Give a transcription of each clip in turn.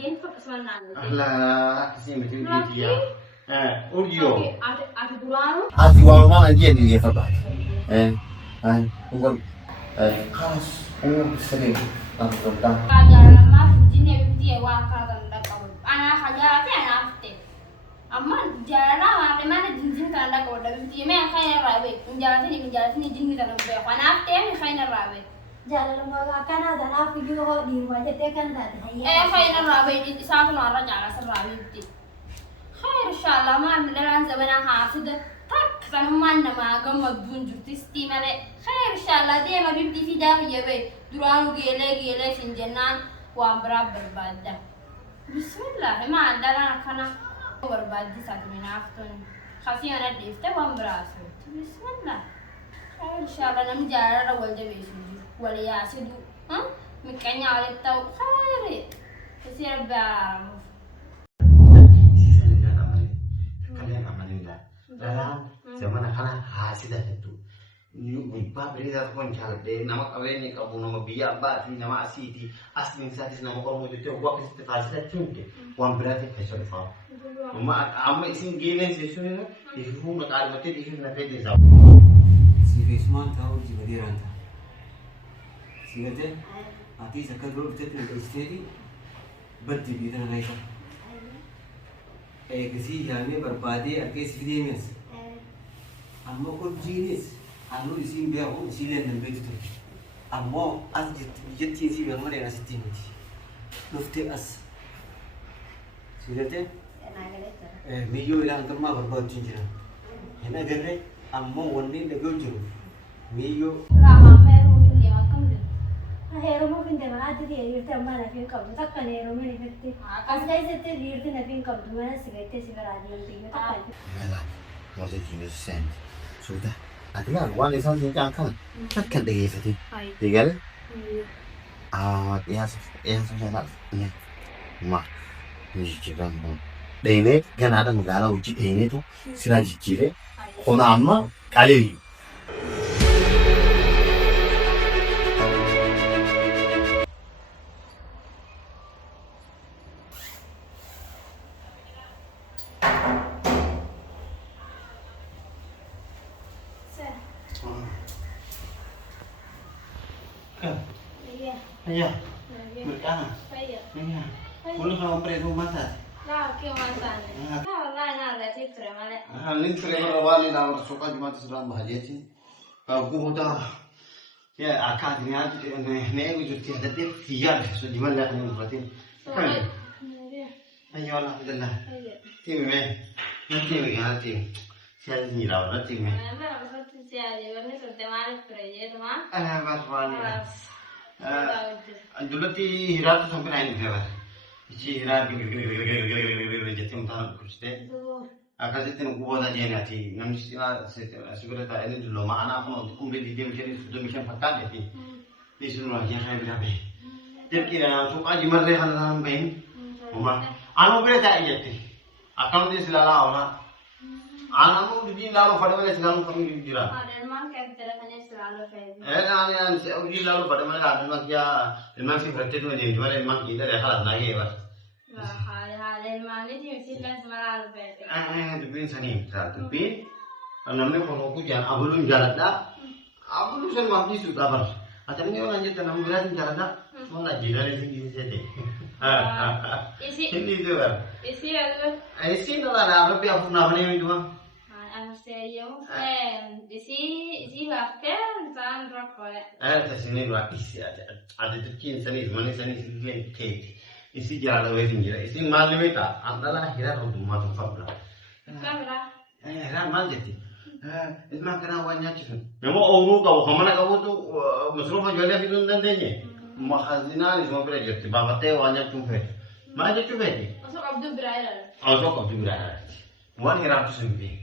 Adin kesana. Lah, kesini betul dia. Urjo. Ati dulanu. Ati mana dia di dia apa? Bukan. Khas. Sering. Tentang. Kajaran mah jinnya dia wakal tanda kau. Anak kajaran tu anak afte. Amma jalan mana mana jin tanda kau. Tapi dia mah kaya rawe. Jalan sini jin tanda kau. Anak afte mah kaya rawe. Jalan rumah kan ada anak video di rumah jadi kan ada. Kaya rawe di satu orang jalan serawe itu. Khair insyaallah mah dalam zaman hasid. Tak zaman nama agama bunjur tisti male. Khair insyaallah dia mah bibti fidah ya be. Duranu gele sinjenan wa ambra berbada. Bismillah ma adala kana berbadi satu minaftun. Khasi ana difte wa ambra asu. Bismillah. Khair insyaallah nam jara wal jabe suju. Wal yasidu. Mikanya ale tau khair. Kasi rabba. Kalian amalin dah. Dalam zaman kana hasidah itu. Ipa berita pun jalan deh. Nama kalian ni kamu nama biar bah, nama asiti, asli sahaja nama kamu itu gua kasih hasidah cungke. Wan berarti kasih faham. Mama, amma isin gini sesuatu ni, isu nak ada mati isu nak pergi jauh. Si Fisman tahu di Madiran tak? Si kata, hati sakit dulu kita nak isteri, berdi kita nak naik. किसी जाने बर्बादी अके सीधे में अम्मो को जीनिस आलू इसी में हो इसीलिए नंबर तो अम्मो आज जित चीज़ भी हमारे यहाँ से तीन थी लुफ्ते अस सीधे मियो इलान तो माँ बर्बाद चीज़ है ना घर में अम्मो वन्नी लगो जो मियो Hero mo pinde mana ati dia irte amma na fin kam takkan hero me nifette asgai sette irte na fin kam mana sigaitte sigaradi nti takkan Mela, mau jadi jenis sen. Sudah. Nanti kan, wan itu sih jangan kan deh gitu. Tinggal. Ya saya nak ni. Mak, ni juga mau. Ini kan ada negara uji ini tu sila jijile. Kona amma kali. Iya. Berkah. Iya. Boleh kalau pergi rumah tak? Lah, kau mana? Kau lah nak sih terima le. Nin terima rawali nama suka cuma terserah bahagia sih. Kalau aku udah ya akad ni aja ni aku jadi ada tiar so cuma lihat ni berarti. Ayo lah itulah. Tim me. Nanti nanti. Saya ni lah nanti me. Mana pasal tiada, warna sudah malas kerja tu mah. Bas. Dulu ti hirat tu sampai naik berapa? Isi hirat jadi mudah kurus deh. Akan jadi gua dah jadi nanti. Namun segera tak ini dulu mana aku nak kumpul di tim jadi sudah macam pakat jadi. Di semua yang saya berapa. Jadi kira suka jemar deh kalau sampai. Mama, anu berapa jadi? Akan di selala orang. Anu di lalu pada mana selalu kami di jalan. Nah, ni uji lalu pada mana ada memang si berarti tu ni cuma memang kita dah halat lagi bas. Hal mana ni mesti kan semalam berarti. Tapi sani, tapi namanya kalau aku jangan abulun jalan dah, abulun sen mampu sudah bas. Asalnya orang jadi nama berat jalan dah, semua nak jalan ini jadi. Ini tu kan. Isi apa? Isi tu lah, apa pun aku nama ni itu mah. Serius, isi waktu zaman rokok. Sini dua isi ada tu kian seni, mana seni sini kek. Isi jalan awal sini, isi malu kita, antara hira rodu malu fabra. Kamera. Hira malu jadi. Isma kena wanya cikan. Memang orang kau, mana kau tu, mesra jual lagi tu dan denya. Mahazina ni semua berada jadi. Bapak teh wanya cumpe. Mana cumpe ni? Masuk Abdul Berair. Masuk Abdul Berair. Wan hira tu sendiri.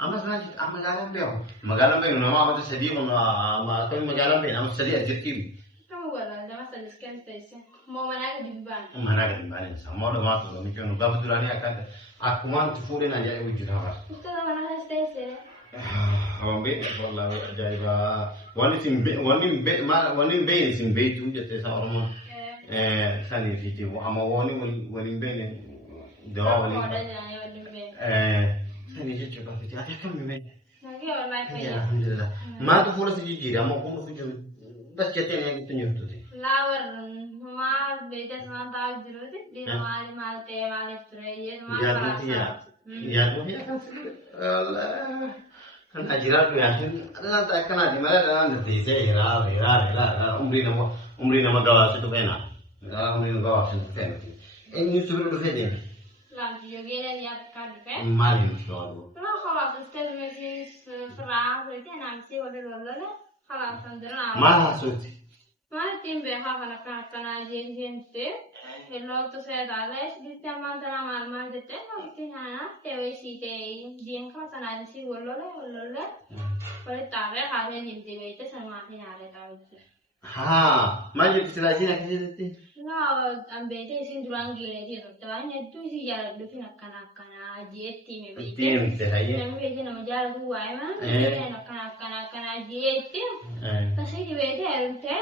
Amas nanti magalang beo. Magalang beo nama apa tu sedih mana kau magalang beo nama sedih adjektif. Kamu gula, nama sedih scan station. Mau mana ke di ban? Mana ke di ban? Sama orang masuk. Mungkin bapak tu lani akan aku man tu full ni aja wujud awak. Itu nama mana station? Awak be, wallah jadi bah. Wani sim be, wani be tu jadi sama orang. ثاني فيتي وأما واني بين دواء Mau ولي ada jalan yang lebih. ثاني جت شباب فيتي هذا كم من Lagi orang lain يا kayak. الحمد لله ما تفورس جيجي أما كم في بس جتين يعني تنيوتو دي Lawan, mama beda sama tahu dulu deh. Di rumah teh mali ya يا بنتي يا بنتي الله kan ajaran tuh ya, kan tak kenal di mana dalam desa hira umri nama gawas itu benar, umri nama gawas itu benar. Ini sebelum itu deh. Lagi juga dia lihat kan deh. Malin soal. Kalau sistem mesin serang, berarti nanti udah lolo kalau sendiri. Mana suci? Mana tim behar karena jen teh. Hello tuh saya dalam di zaman tanah malam itu kalau kita TWC teh jen kalau tanah sih lolo. Kalau tarik hari jen itu sama hari tahu sih. Ha, maju ke sebelah sini nanti. Nah, ambil itu sih durang gini dia tuh. Tanya tuh sih jalan dulu sih nak jet tim itu. Tim saya. Yang itu nama jalan dua emang. Nak jet tim. Tapi di beda itu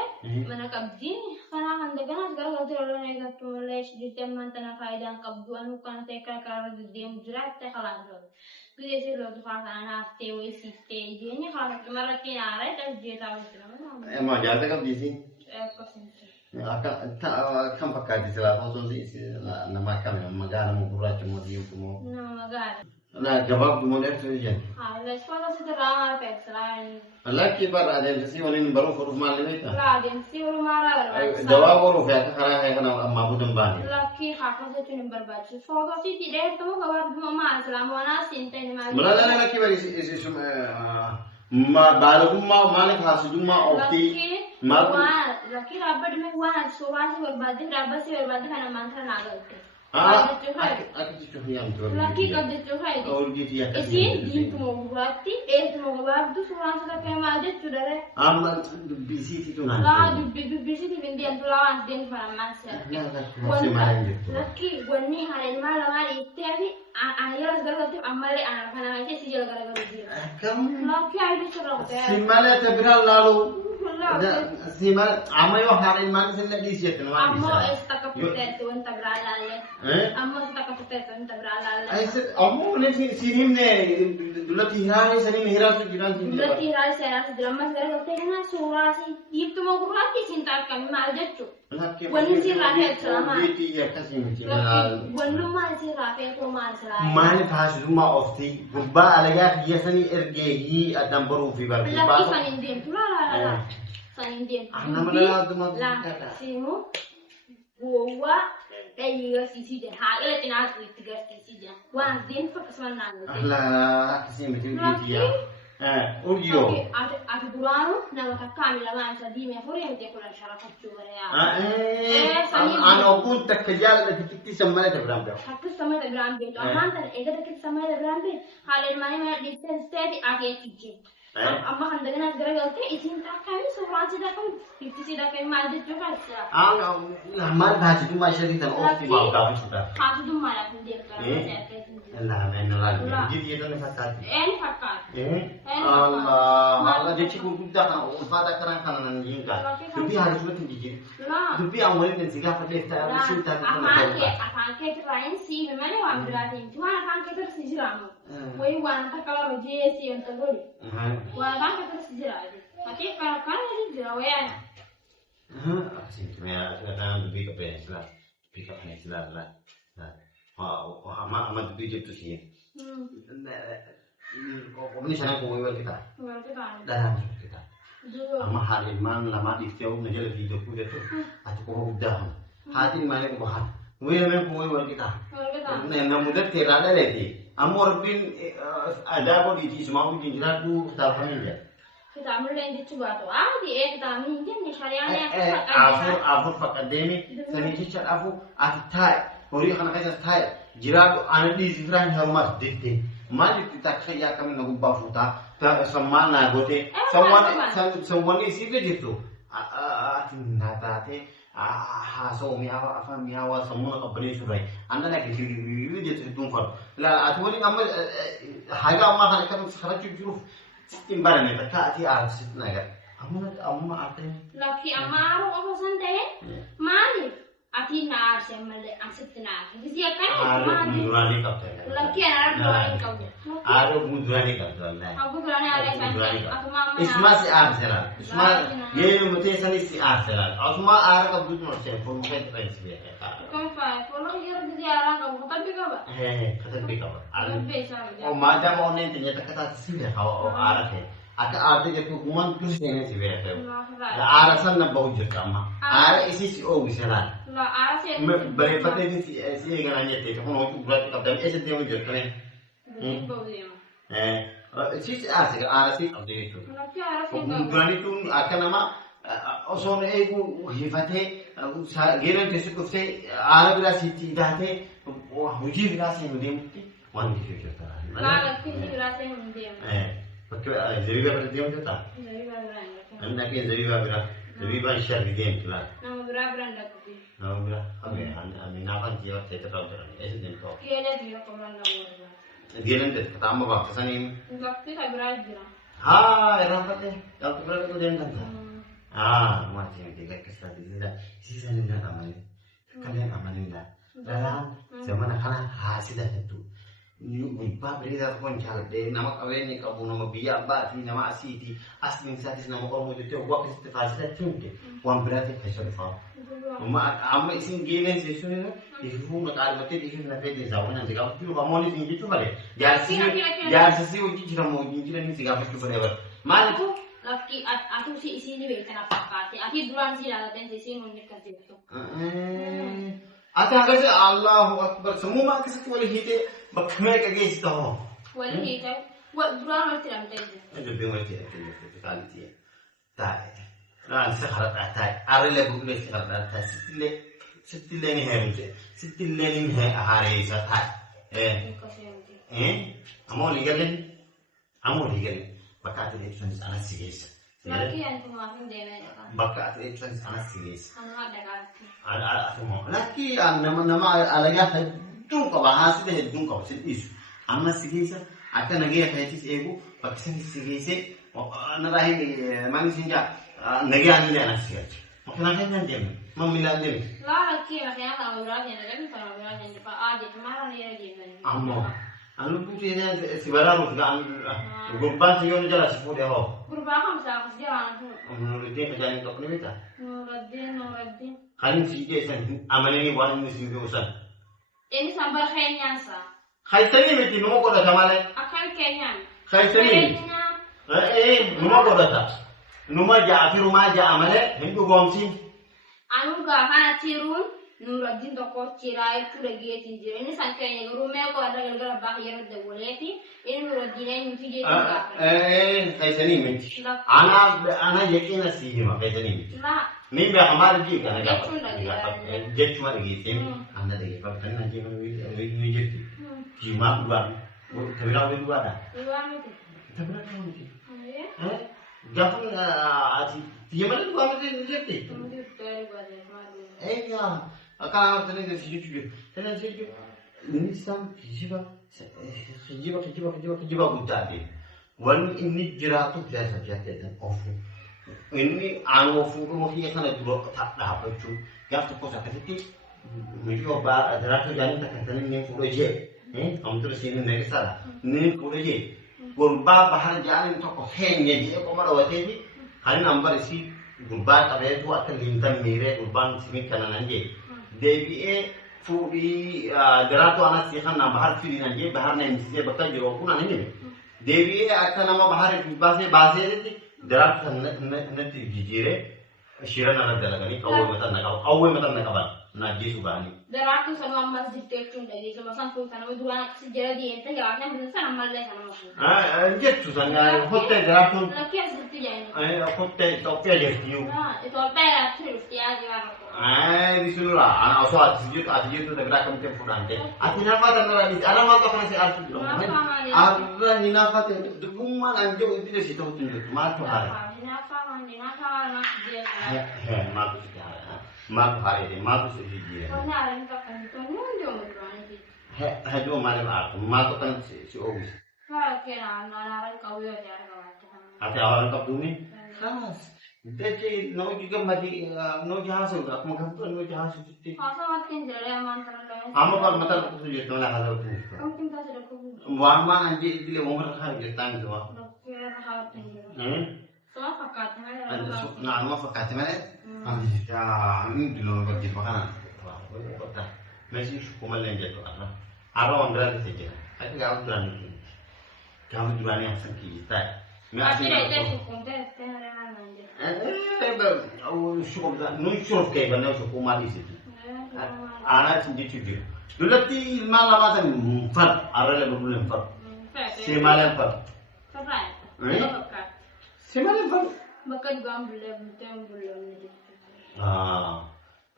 mana kabin. Karena anda kan sekarang kalau orang yang tulis di teman tanah kaidan kabduan bukan teka kalau di dia mujurat teh kalau tu. Jadi sih lo tuh kalau anak tewe stage ini kalau kemarin kena ada tak dia tahu sih nama. Emang jalan tak di sini. Konsentrasi. Akan pakai di sebelah foto sih nama kami magana mau buat cuma dia cuma. Nama magana. Nah, jawab cuma dia tu je. Les foto sih terang apa selain. Lagi bar agensi ini baru huruf malam itu. Lah agensi baru marah. Jawab huruf ya karena saya kena mabuk dembani. Laki kakak saya cuma berbaca. Foto sih tidak itu kalau cuma mal selama nasi ini mal. Mulai lagi bagi isi baru mau malik hasil cuma opti. Laki rabat dengan wan suara sih berbeda karena mantra naga itu. Aku tu yang tu. Laki kerja cukai. Oh gitu ya. Isi di tu mau berarti mau berarti suara sudah kayak macam tu dah. Aman busy itu nanti. Lah di busy di bintian tu lawan dia para masa. Laki wani hari malam hari itu ayah segala tu amale anak anak itu sih jaga dia. Kamu. Laki ada cerita. Simale terbilang lalu. Simal, amayo hari mana sih lagi siapa nama? Amo estak kapten tu entah beralal. Amo estak kapten tu entah beralal. Aisyah, amo ni sini ni dulu tiara sini mihra tu jiran sini. Dulu tiara saya drama segala tu kan suara sih. Itu mau berarti cinta kami malah jatuh. Wani sih rakyat selama. Jadi ya kasih macam Wani mal sih rakyat tu mal selama. Mal khas rumah ofti. Gubba alaya biasanya ergehi adam baru fi baru. Lagi sanin dia tu lah. Sanin dia. Nama tu mah. Lah, simu. Gua kayak sisi dia. Hal itu nak tiga sisi dia. Wan dia fokus mana? Allah kasih macam dia. Urgio. Ada bulan, nama kami lama jadi mefuri yang dia kurang syarat juga ya. Anak pun tak kerja lagi kita sama ada berambut. Satu sama ada berambut. Aman tak? Ega kita sama ada berambut. Hal mana distance steady agak tinggi. Amma kan dengan segala galanya izin tak kami seorang tidak kami 50 tidak kami malah juga sih. Mal bahasa itu masih di tanah ofti mau kami sudah. Kamu tu malah pun dia kerana Nah, lagi. Jadi itu nih fakat. Fakat. Allah jadi kudu dah ufada kerana kanan jingka. Tapi harus betul jadi. Tapi awalnya dan sih apa kita harus sudah. Apa kita lain sih, memang yang berarti. Cuma apa kita terus jiramu. Woi wanita kalau dia sih untuk boleh. Wanita kita terus jiramu. Tapi kalau ini jirawan. Sih, cuma kadang lebih ke pensiun, lebih ke pensiun lah. Amat lebih jauh sih. Kau ni sana kau iwal kita. Dah kita. Ama hari man lama di setiap negara di hidup kita tu, aku kau udah. Hati mana kau bahan. Wih memang kau iwal kita. Nah, mudah terada lagi. Amor bin ada kau di semua di jiran tu tak faham je. Kita ambil yang dicoba tu, kita ambil ni syariahnya. Aku akademik, seni teacher aku thai. Ori khana kaisa thai. Jiran ane di jiran harus dikte. Mali kita kaya kami nak ubah futa, semua nak gote, semua ni sih begitu. Nada te, so miawa, apa miawa semua tak boleh surai. Anda nak kiri dia tu tungkol. Lah, aku ni kamu harga amat harga kami sekarang cukup timbalan ni. Tak hati alas naga. amma ate. Laki amaru aku santai. Mali. Ati nar semalle aset nar. Kisi akan Ada mudurani kapten. Laki anak dua kau. Ada mudurani kapten. Aku berani ada santai. Aku mama. Isma si Arsenal. Isma ye mute sani si Arsenal. Asma ar ka but mo se for mo kay friends bi. Kau fai. Kalau kira jadi orang kau tapi kau apa? Kata bi ka. Besar. O ma ja mo ne tinya ta kata si be ha o ara ke. Aka ate je ku man kus ne si be ta. Ara san na bahut je kama. Ara isi si o wisala. La ara se. Me bare pate ni si ga na nyete ko no ku bra ka dam ese te mo je kane. Si ara si o de tu. Laki ara se. Mudurani tu akan nama osono egu hifate geran tesu kufte ara bila siti date huji bila se mudemti wan di future ta La laki bila se mundem. Porque zabiba pada dia macam tak Jadi berani. anda ke zabiba share di game tu lah Nama berani lagi. nama bila ame napan jiwa kita tahu terang ese dem kau Kira dia kau berani lagi. dia nanti kata amma waktu sana ini Laki tak berani dia. ha era pate yang tu berapa tu dia nanti macam yang tiga kesal di sini dah aman kalian amanin dah dalam zaman kana hasil dah tu Ipa berita pun cakap nama kawin ni kamu nama biar bat ni nama asiti asli satis nama orang itu gua kasi terfasila cungke wan berarti kasih faham amma isin gelen sesu ni isu nak ada mati isu nak pergi zaman nanti kau tu kamu ni tinggi tu balik jar sesi uji cira mau uji cira ni siapa tu beraber mana Laki aku si isi ni betul apa kati. Aku duluan sih lah tapi sisi mungkin kerja tu. Ate agar se Allahu Akbar semua mak kisah tu boleh hite bakme ka ge ista ho Wala kita. Wala duluan mesti ramai tu. Ada bengok dia tu kali dia tai nah sekarang tai are le bugle sekarang tai sitile ni hai mujhe sitile ni hai ahare sa tai amo ligalen bakka ate options ana sigis Laki yang tu maafin dia ni. bakka ate options ana sigis Anu ada kati. ada semua laki nama alaga dun ka bahas de dun ka sit isu amma sigisa aka nage ya kai ego baksan sigise na rahi man sinja nage an le ana sigis makna kan nan dem mamila dem La laki makanya kalau berani ni kan kalau berani ni pak ada kemarin dia jadi. ammo anu puti ne sibararu ga gurban siyo ni jala sifu de ho Berbaham saya aku sejarah tu. de ka jani to ni beta Nuruddin. kan sige san amane ni wan ni singo san Ini sambar Kenya sa. khaitani meti no ko da kamale Akan Kenya. khaitani numa ko da ta numa ja afiru ma ja amale hindu gomsi Anu ga kana tirun Nuruddin to ko cirai tu lagi tinjir. Ini sangkanya rumah ko ada gara-gara bahir de boleti. Ini Nuruddin yang tinjir juga. khaitani meti ana yakina sihi ma khaitani meti La min be hamar ji kana ga jettu ma lagi tem anda lagi pa kan na ji ma wi jetti ji ma dua tabira wi dua da luar itu. tabira ka wi Ya. gapun ati ti ma dua ma jetti Kemudian dari buat malu. ya akala tene de si ju tene si ju ni sam jiba gudade wan inni jiratu biasa biasa dan ofu ini anu ofu ko ki kana duro tak da pa chu ya to ko sa kati mi ko ba jiratu jani tak kan ni furo je am to sin ne sala ni furo je gurba bahar jani to ko henye je ko mara wate ni kan number si gurba ka be to akan lintan mere gurban simi kana nanje devi e furi jiratu ana si kana bahar firi nanje bahar ne si bakka jiro kuna nanje devi e akan nama bahar base Darat nanti jijire shiran anak dalagani kawwe matan nakabal na Yesu bani Daratu sama masjid tekun dari sama sampu sana dua anak sejarah dia ente jalannya bener sana malah sana masuk. jettu sanga hotte daratu Laki yang seperti jadi. hotte toppia jettiu Nah itu apa ya terus dia gimana? disulula ana oso atijut dagra kam te furante atina fata na di ana ma to kana se artu arra hina fata dugumma anjo itu situ tunjuk ma to hare Dinaka masjid. ma to ma to hare de ma to se ji Karena ada yang tak kan itu nunjuk berani. do mare ma to kan si obis Kalau kira anak-anak kau ya jangan kau. ate awalan ka pumi خلاص تجي نوجي قمتي نوجي هاسو أكمل كم تقول نوجي هاسو تتي خاصة ما تكين جرى ما ترى أما قال متى تقول جت ولا هذا وتني ممكن تجرى كوب وارما عندي اللي عمر خارج جتان دوا كير حاول تنجرى سواء فكرت هاي نعم ما فكرت ما يا عمين دلون بدي بكان ماشي شو كم اللي جت أنا أروح أندرا تيجي أكيد قاعد دراني قاعد دراني أحسن كي تاي tapi itu hukum deh tenaga aja أو شو كذا نشوف كيف بنا شو كم مالي سيدي أنا سنجي تيجي دلتي ما لما تن فرق أرى له بقولن فرق سيمالن فرق سيمالن فرق bukan gam belum belum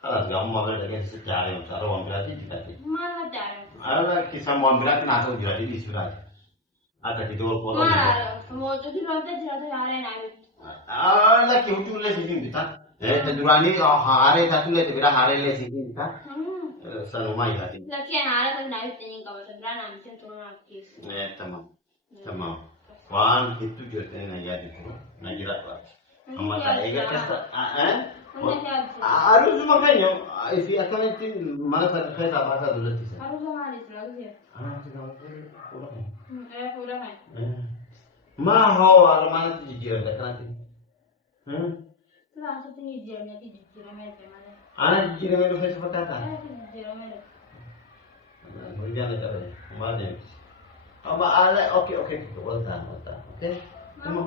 خلاص قام ما بيرد كيس تعالى مسارة وام بيراتي جتاتي mana ada أنا كيسام وام بيراتي ناتو جراتي دي سبراي أتا كيدور كولا mana mau jadi roda jadi ada yang ada أنا كي هتقول لي سيدين بتا تدراني هاري تاتو لي تبرا هاري لي سيدين بتا سنوما يلاتي lagi yang ada kan naik tinggi kalau sebenarnya nanti turun aktif تمام تمام وان itu jurutnya naya di situ najira pak amma tak ega kasta harus makanya isi akan itu mana tak kaya tak bahasa dulu sih harus sama ada lagi ya udah kan ma ho mana tu jiran tak nanti langsung tinggi jamnya di jiran mereka mana anak jiran itu saya seperti apa jiran mereka berjalan tak boleh mana amma ala oke boleh oke cuma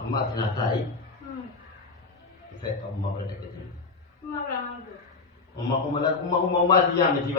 amma tinatai saya amma berdekat ini Mama berangkat. Umma dia mesti